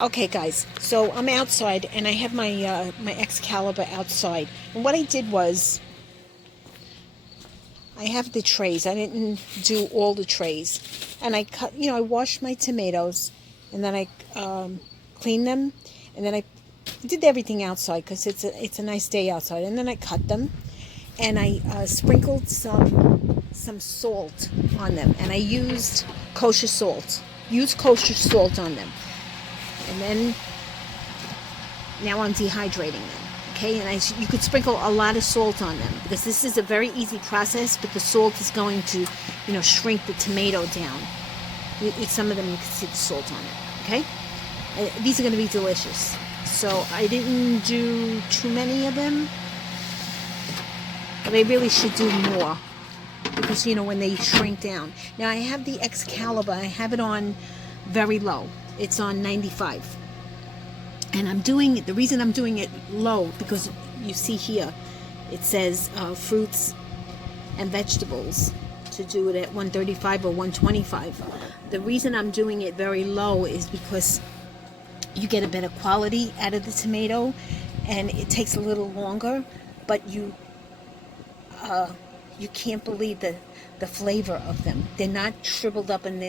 Okay, guys, so I'm outside and I have my Excalibur outside. And what I did was, I have the trays. I didn't do all the trays. And I cut, I washed my tomatoes and then I cleaned them. And then I did everything outside because it's a nice day outside. And then I cut them and I sprinkled some salt on them. And I used kosher salt. Use kosher salt on them. And then now I'm dehydrating them, okay? And you could sprinkle a lot of salt on them because this is a very easy process, but the salt is going to, shrink the tomato down. Some of them you can see the salt on it, okay? These are going to be delicious. So I didn't do too many of them, but I really should do more because, when they shrink down. Now I have the Excalibur. I have it on very low. It's on 95. And I'm doing it, the reason I'm doing it low, because you see here, it says fruits and vegetables to do it at 135 or 125. The reason I'm doing it very low is because you get a better quality out of the tomato, and it takes a little longer, but you can't believe the flavor of them. They're not shriveled up, and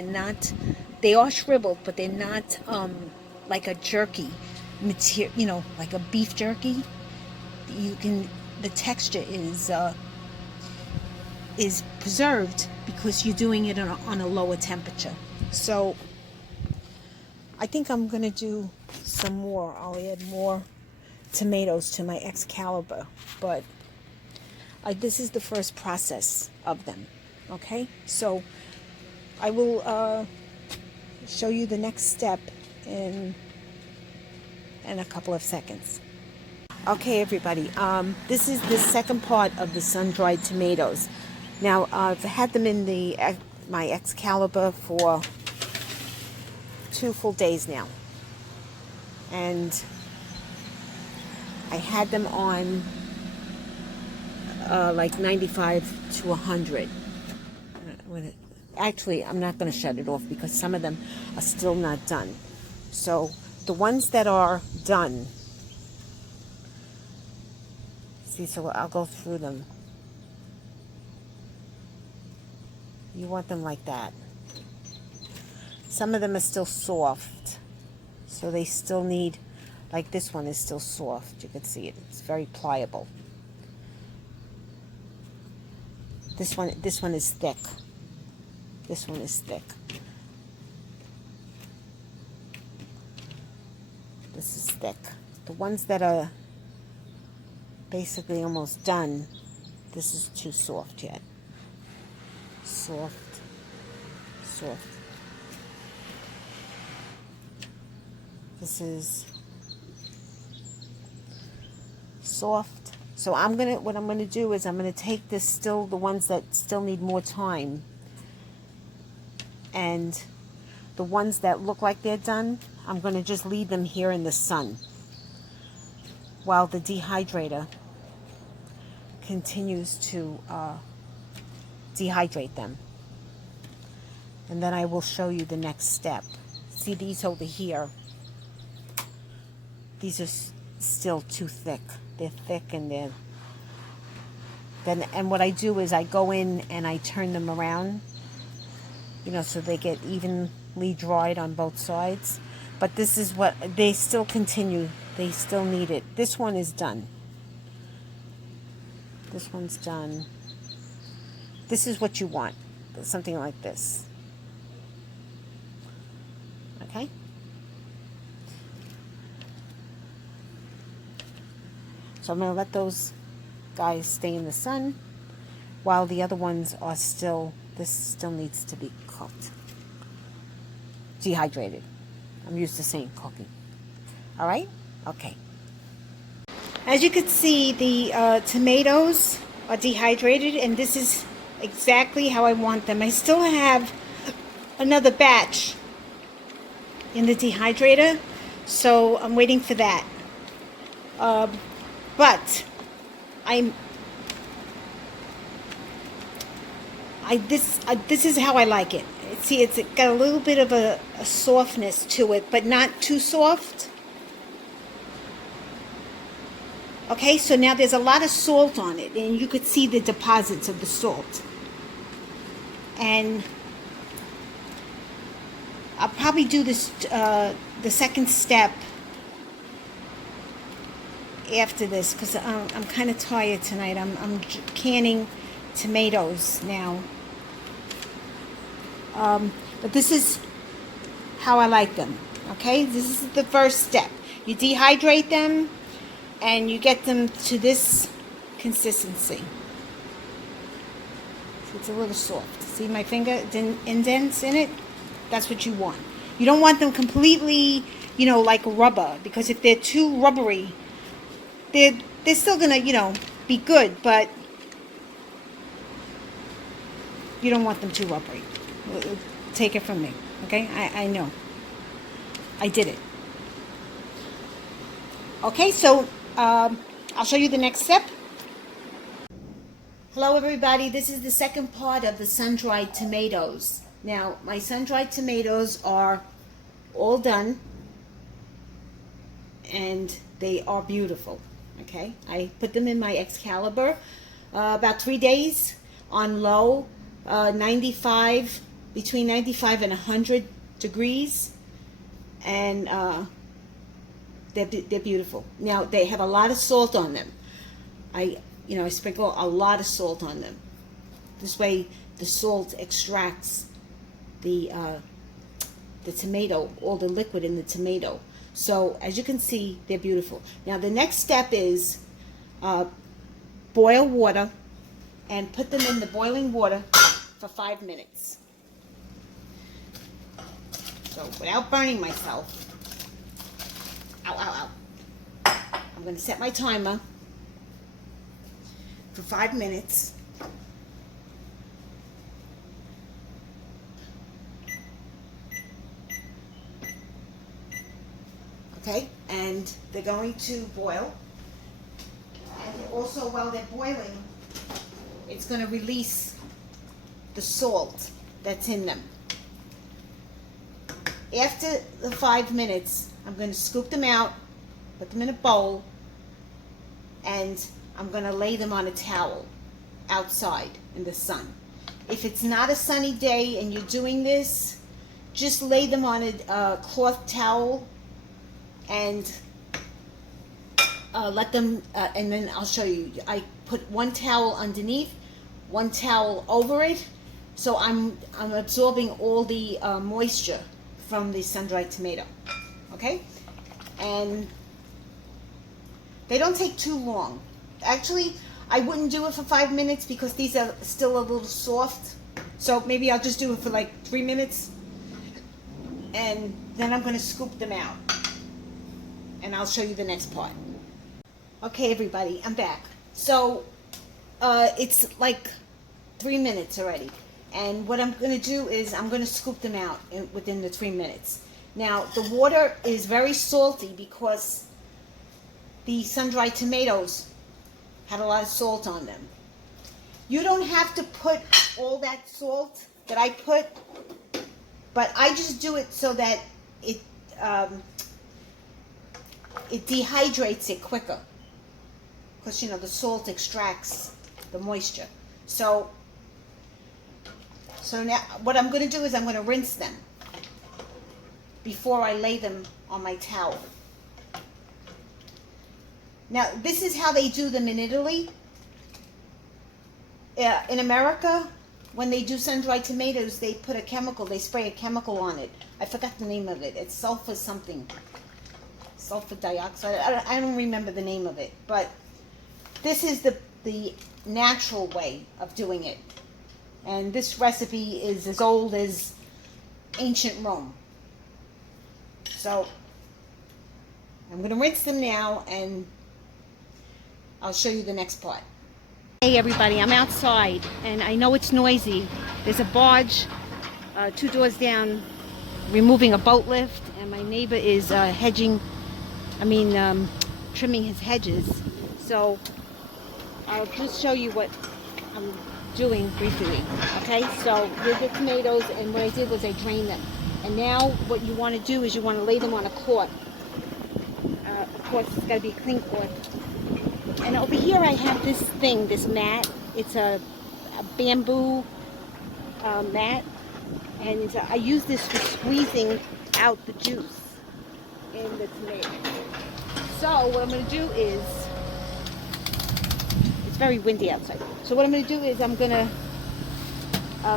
they are shriveled, but they're not like a jerky material, like a beef jerky. The texture is preserved because you're doing it on a lower temperature. So I think I'm going to do some more. I'll add more tomatoes to my Excalibur, but this is the first process of them. Okay, so I will show you the next step in a couple of seconds. Okay, everybody, this is the second part of the sun-dried tomatoes. Now, I've had them in my Excalibur for 2 full days now, and I had them on like 95 to 100. Actually, I'm not going to shut it off because some of them are still not done. So the ones that are done, see, so I'll go through them. You want them like that. Some of them are still soft, so they still need, like this one is still soft. You can see it. It's very pliable. This one is thick. This one is thick. This is thick. The ones that are basically almost done, this is too soft yet. Soft, soft. This is soft. So what I'm gonna do is I'm gonna take the ones that still need more time, and the ones that look like they're done, I'm gonna just leave them here in the sun while the dehydrator continues to dehydrate them. And then I will show you the next step. See these over here? These are still too thick. They're thick, and and what I do is I go in and I turn them around, so they get evenly dried on both sides. But this is what they still continue. They still need it. This one is done. This one's done. This is what you want. Something like this. Okay? So I'm going to let those guys stay in the sun while the other ones are this still needs to be cooked. Dehydrated. I'm used to saying cooking. All right? Okay. As you can see, the tomatoes are dehydrated, and this is exactly how I want them. I still have another batch in the dehydrator, so I'm waiting for that. But this is how I like it. see, it's got a little bit of a softness to it, but not too soft. Okay, so now there's a lot of salt on it, and you could see the deposits of the salt. And I'll probably do this, the second step after this, because I'm kind of tired tonight. I'm canning tomatoes now. But this is how I like them. Okay, this is the first step. You dehydrate them, and you get them to this consistency. It's a little soft. See my finger indents in it? That's what you want. You don't want them completely, you know, like rubber, because if they're too rubbery, they're still gonna, you know, be good, but you don't want them too rubbery. Take it from me, okay? I know. I did it. Okay, so I'll show you the next step. Hello everybody, this is the second part of the sun-dried tomatoes. Now, my sun-dried tomatoes are all done, and they are beautiful, okay? I put them in my Excalibur about 3 days on low, 95, between 95 and 100 degrees, and they're beautiful. Now, they have a lot of salt on them. I sprinkle a lot of salt on them. This way, the salt extracts the tomato, all the liquid in the tomato. So, as you can see, they're beautiful. Now, the next step is boil water and put them in the boiling water for 5 minutes. So, without burning myself, I'm going to set my timer for 5 minutes. Okay, and they're going to boil. And also, while they're boiling, it's going to release the salt that's in them. After the 5 minutes, I'm going to scoop them out, put them in a bowl, and I'm going to lay them on a towel outside in the sun. If it's not a sunny day and you're doing this, just lay them on a cloth towel and let them, and then I'll show you. I put one towel underneath, one towel over it, so I'm absorbing all the moisture from the sun-dried tomato. Okay? And they don't take too long. Actually, I wouldn't do it for 5 minutes because these are still a little soft. So maybe I'll just do it for like 3 minutes. And then I'm going to scoop them out. And I'll show you the next part. Okay, everybody, I'm back. So it's like 3 minutes already. And what I'm going to do is I'm going to scoop them out within the 3 minutes. Now, the water is very salty because the sun-dried tomatoes had a lot of salt on them. You don't have to put all that salt that I put, but I just do it so that it dehydrates it quicker, because you know the salt extracts the moisture. So now what I'm going to do is I'm going to rinse them before I lay them on my towel. Now, this is how they do them in Italy. In America, when they do sun-dried tomatoes, they put a chemical, they spray a chemical on it. I forgot the name of it. It's sulfur something. Sulfur dioxide. I don't remember the name of it. But this is the natural way of doing it. And this recipe is as old as ancient Rome. So, I'm going to rinse them now, and I'll show you the next part. Hey everybody, I'm outside, and I know it's noisy. There's a barge 2 doors down removing a boat lift, and my neighbor is trimming his hedges. So I'll just show you what I'm doing briefly. Okay, so here's the tomatoes, and what I did was I drained them. And now what you want to do is you want to lay them on a cloth. Of course, it's got to be a clean cloth. And over here I have this thing, this mat. It's a bamboo mat, and I use this for squeezing out the juice in the tomato. So what I'm going to do is, it's very windy outside. So what I'm going to do is I'm going to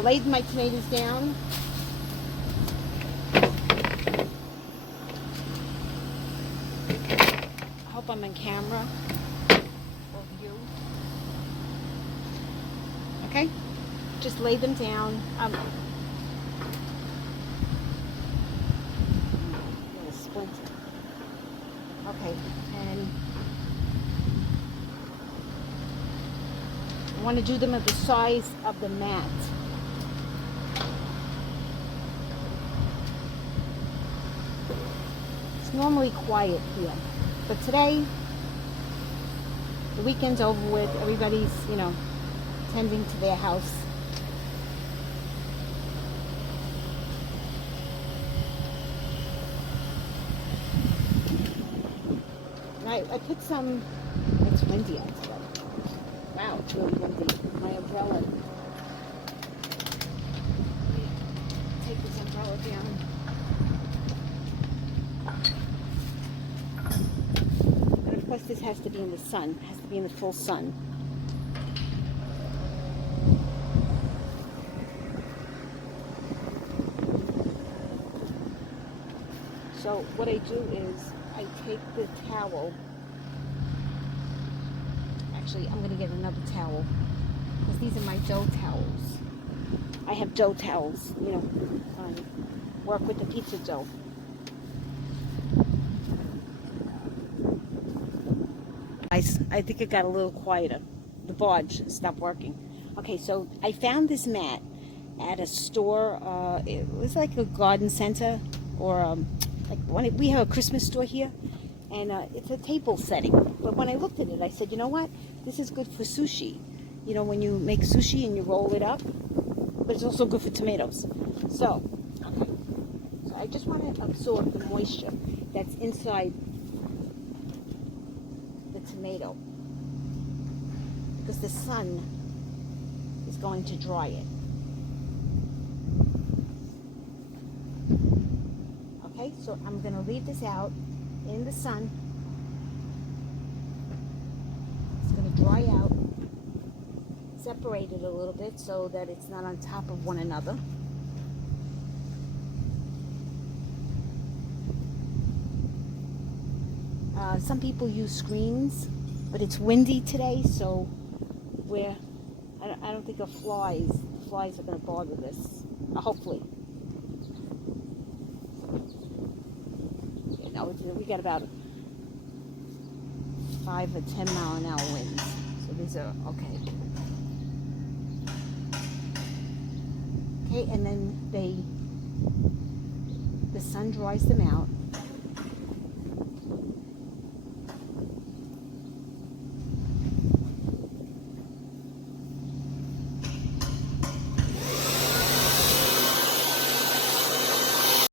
lay my tomatoes down. I hope I'm on camera. Or view. Okay? Just lay them down. Splinter. Okay, and I want to do them at the size of the mat. It's normally quiet here, but today the weekend's over with. Everybody's, tending to their house. I put some, it's windy outside. Wow, it's really windy. My umbrella. Take this umbrella down. And of course this has to be in the sun. It has to be in the full sun. So what I do is I take the towel. Actually, I'm going to get another towel because these are my dough towels. I have dough towels, work with the pizza dough. I think it got a little quieter. The barge stopped working. Okay, so I found this mat at a store. It was like a garden center, or we have a Christmas store here, and it's a table setting. But when I looked at it, I said, you know what? This is good for sushi. When you make sushi and you roll it up, but it's also good for tomatoes. So, okay. So I just want to absorb the moisture that's inside the tomato, because the sun is going to dry it. Okay, so I'm going to leave this out in the sun. It's going to dry out, separate it a little bit so that it's not on top of one another. Some people use screens, but it's windy today, so I don't think the flies are going to bother this. Hopefully. We got about 5 or 10 mile an hour winds, so these are okay. Okay, and then the sun dries them out.